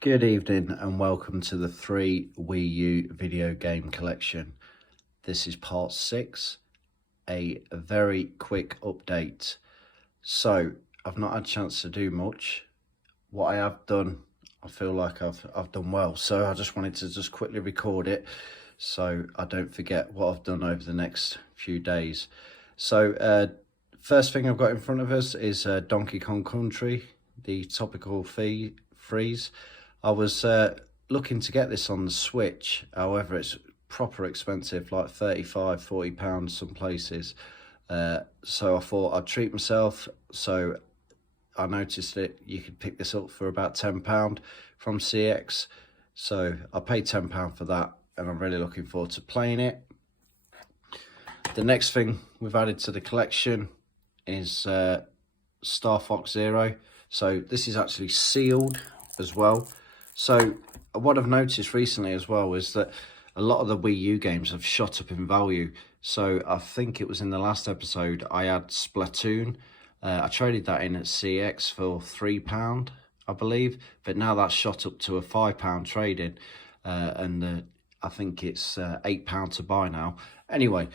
Good evening and welcome to the 3 Wii U video game collection. This is part 6, a very quick update. So, I've not had a chance to do much. What I have done, I feel like I've done well. So I just wanted to just quickly record it so I don't forget what I've done over the next few days. So, first thing I've got in front of us is Donkey Kong Country, the topical freeze. I was looking to get this on the Switch, however it's proper expensive, like £35–40 some places. So I thought I'd treat myself, so I noticed that you could pick this up for about £10 from CX. So I paid £10 for that and I'm really looking forward to playing it. The next thing we've added to the collection is Star Fox Zero. So this is actually sealed as well. So what I've noticed recently as well is that a lot of the Wii U games have shot up in value. So I think it was in the last episode I had Splatoon. I traded that in at CX for £3, I believe, but now that's shot up to a £5 trade-in, and I think it's £8 to buy now. Anyway,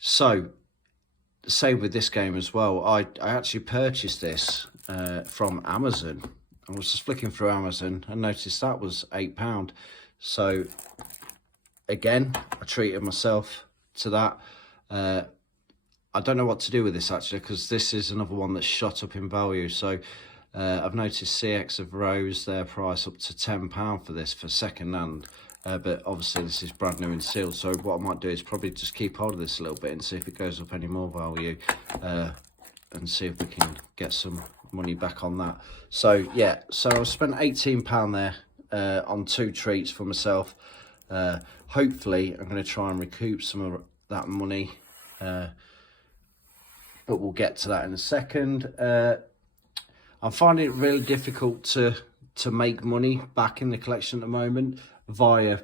so same with this game as well. I actually purchased this from Amazon. I was just flicking through Amazon and noticed that was £8. So again, I treated myself to that. I don't know what to do with this actually, because this is another one that's shot up in value. So I've noticed CX have rose their price up to £10 for this for second hand. But obviously this is brand new and sealed. So what I might do is probably just keep hold of this a little bit and see if it goes up any more value, and see if we can get some money back on that. So yeah, so I spent £18 there on 2 treats for myself. Hopefully I'm going to try and recoup some of that money, but we'll get to that in a second. I'm finding it really difficult to make money back in the collection at the moment via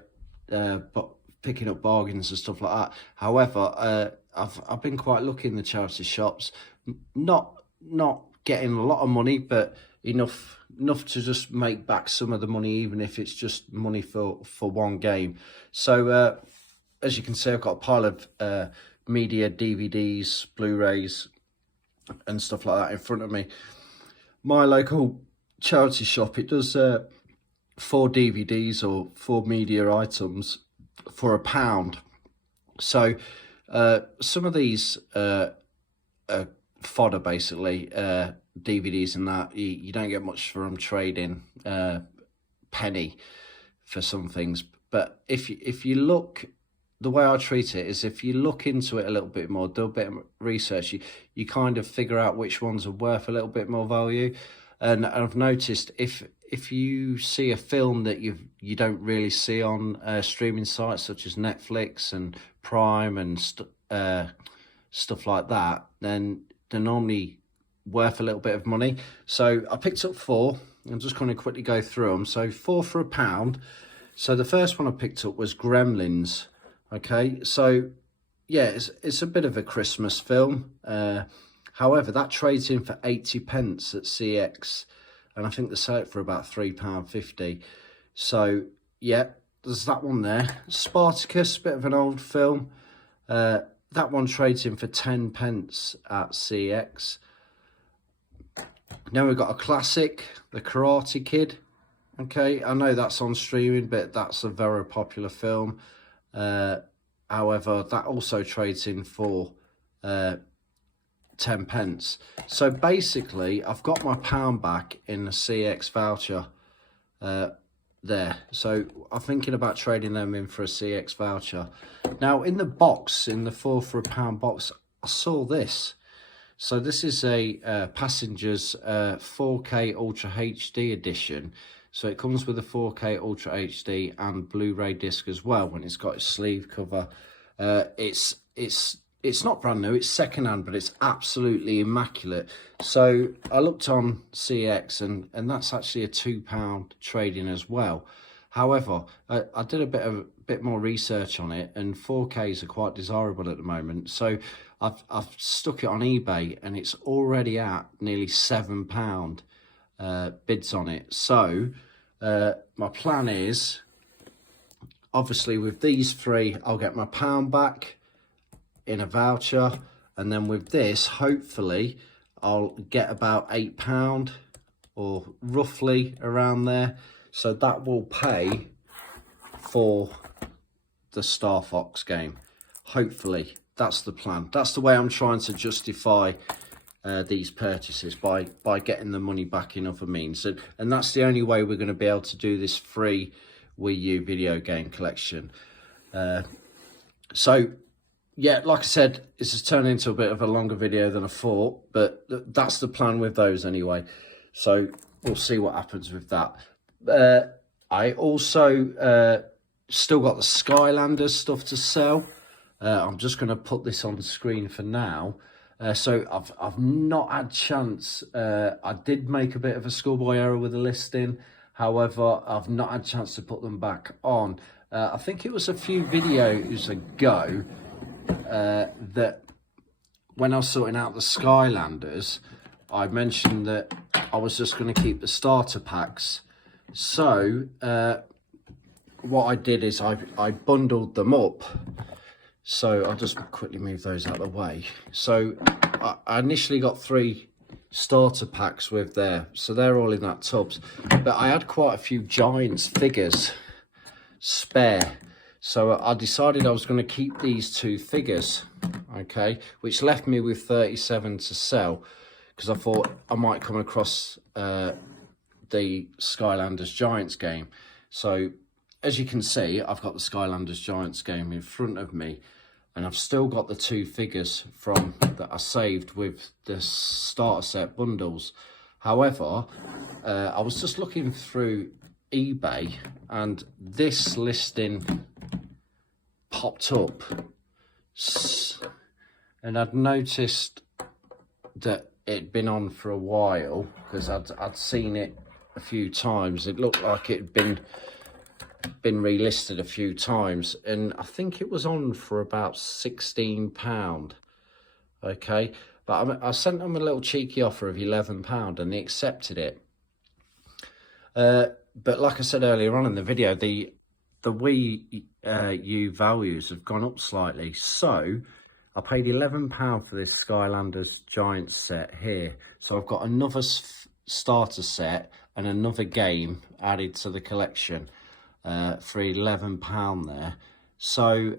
picking up bargains and stuff like that. However, I've been quite lucky in the charity shops, not getting a lot of money, but enough to just make back some of the money, even if it's just money for one game. So as you can see, I've got a pile of media DVDs, Blu-rays and stuff like that in front of me. My local charity shop, it does 4 DVDs or 4 media items for £1. So some of these fodder, basically, DVDs and that, you don't get much from trading penny for some things. But if you look, the way I treat it is, if you look into it a little bit more, do a bit of research, you kind of figure out which ones are worth a little bit more value. And I've noticed if you see a film that you don't really see on streaming sites such as Netflix and Prime and stuff like that, then they're normally worth a little bit of money. So I picked up 4. I'm just going to quickly go through them. So 4 for £1. So the first one I picked up was Gremlins. Okay, so yeah, it's a bit of a Christmas film. However, that trades in for 80p at CX, and I think they sell it for about £3.50. So yeah, there's that one there. Spartacus, bit of an old film. That one trades in for 10p at CX. Now we've got a classic, The Karate Kid. Okay, I know that's on streaming, but that's a very popular film. However, that also trades in for 10p. So basically, I've got my £1 back in the CX voucher there. So I'm thinking about trading them in for a CX voucher. Now, in the box, in the 4 for £1 box, I saw this. So this is a Passengers 4K Ultra HD edition. So it comes with a 4K Ultra HD and Blu-ray disc as well when it's got its sleeve cover. It's not brand new, it's secondhand, but it's absolutely immaculate. So I looked on CX and that's actually a £2 trade-in as well. However, I did a bit more research on it, and 4Ks are quite desirable at the moment. So I've stuck it on eBay and it's already at nearly £7 bids on it. So my plan is, obviously with these three, I'll get my £1 back in a voucher. And then with this, hopefully, I'll get about £8 or roughly around there. So that will pay for the Star Fox game. Hopefully, that's the plan. That's the way I'm trying to justify these purchases, by getting the money back in other means. And that's the only way we're going to be able to do this free Wii U video game collection. So yeah, like I said, this has turned into a bit of a longer video than I thought, but that's the plan with those anyway. So we'll see what happens with that. I also still got the Skylanders stuff to sell. I'm just going to put this on the screen for now. So I've not had chance. I did make a bit of a schoolboy error with the listing. However, I've not had chance to put them back on. I think it was a few videos ago that when I was sorting out the Skylanders, I mentioned that I was just going to keep the starter packs. So what I did is I bundled them up. So I'll just quickly move those out of the way. So I initially got 3 starter packs with there. So they're all in that tubs. But I had quite a few Giants figures spare. So I decided I was going to keep these 2 figures, okay, which left me with 37 to sell, because I thought I might come across the Skylanders Giants game. So as you can see, I've got the Skylanders Giants game in front of me, and I've still got the 2 figures from that I saved with the starter set bundles. However, I was just looking through eBay, and this listing popped up, and I'd noticed that it'd been on for a while, because I'd seen it a few times. It looked like it'd been relisted a few times, and I think it was on for about £16. Okay, but I sent them a little cheeky offer of £11, and they accepted it. But like I said earlier on in the video, the Wii U values have gone up slightly. So I paid £11 for this Skylanders Giants set here. So I've got another starter set and another game added to the collection for £11 there. So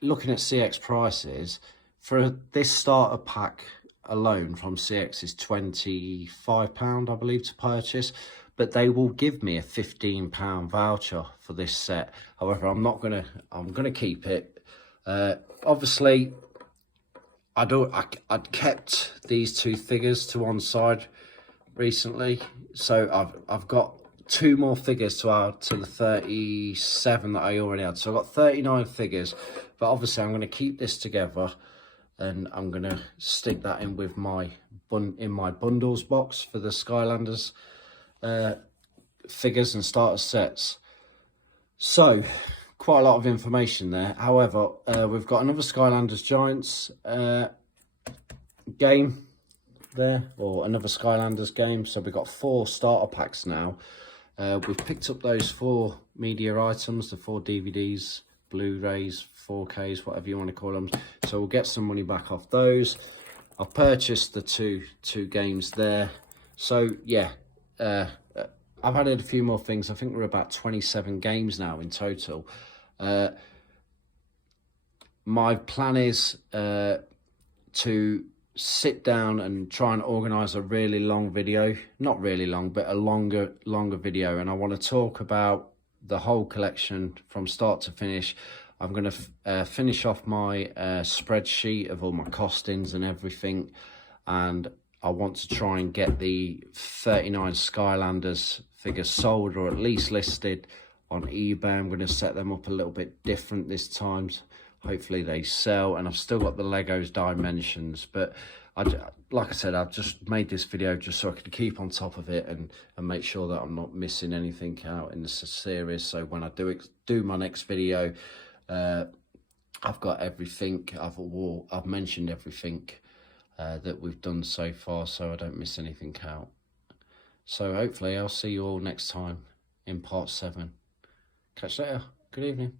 looking at CX prices, for this starter pack alone from CX is £25, I believe, to purchase. But they will give me a £15 voucher for this set. However, I'm gonna keep it. Obviously, I'd kept these 2 figures to one side recently, so I've got 2 more figures to add to the 37 that I already had. So I've got 39 figures, but obviously I'm going to keep this together, and I'm going to stick that in with my bundles box for the Skylanders figures and starter sets. So quite a lot of information there. However, we've got another Skylanders Giants game there, or another Skylanders game. So we've got 4 starter packs now. We've picked up those 4 media items, the 4 DVDs, Blu-rays, 4Ks, whatever you want to call them. So we'll get some money back off those. I've purchased the two games there. So yeah, I've added a few more things. I think we're about 27 games now in total. My plan is to sit down and try and organize a really long video, not really long, but a longer video, and I want to talk about the whole collection from start to finish. I'm going to finish off my spreadsheet of all my costings and everything, and I want to try and get the 39 Skylanders figures sold, or at least listed on eBay. I'm going to set them up a little bit different this time. Hopefully they sell. And I've still got the Legos Dimensions, but like I said, I've just made this video just so I could keep on top of it and make sure that I'm not missing anything out in the series. So when I do my next video, I've got everything. I've mentioned everything that we've done so far, so I don't miss anything out. So hopefully I'll see you all next time in part 7. Catch you later. Good evening.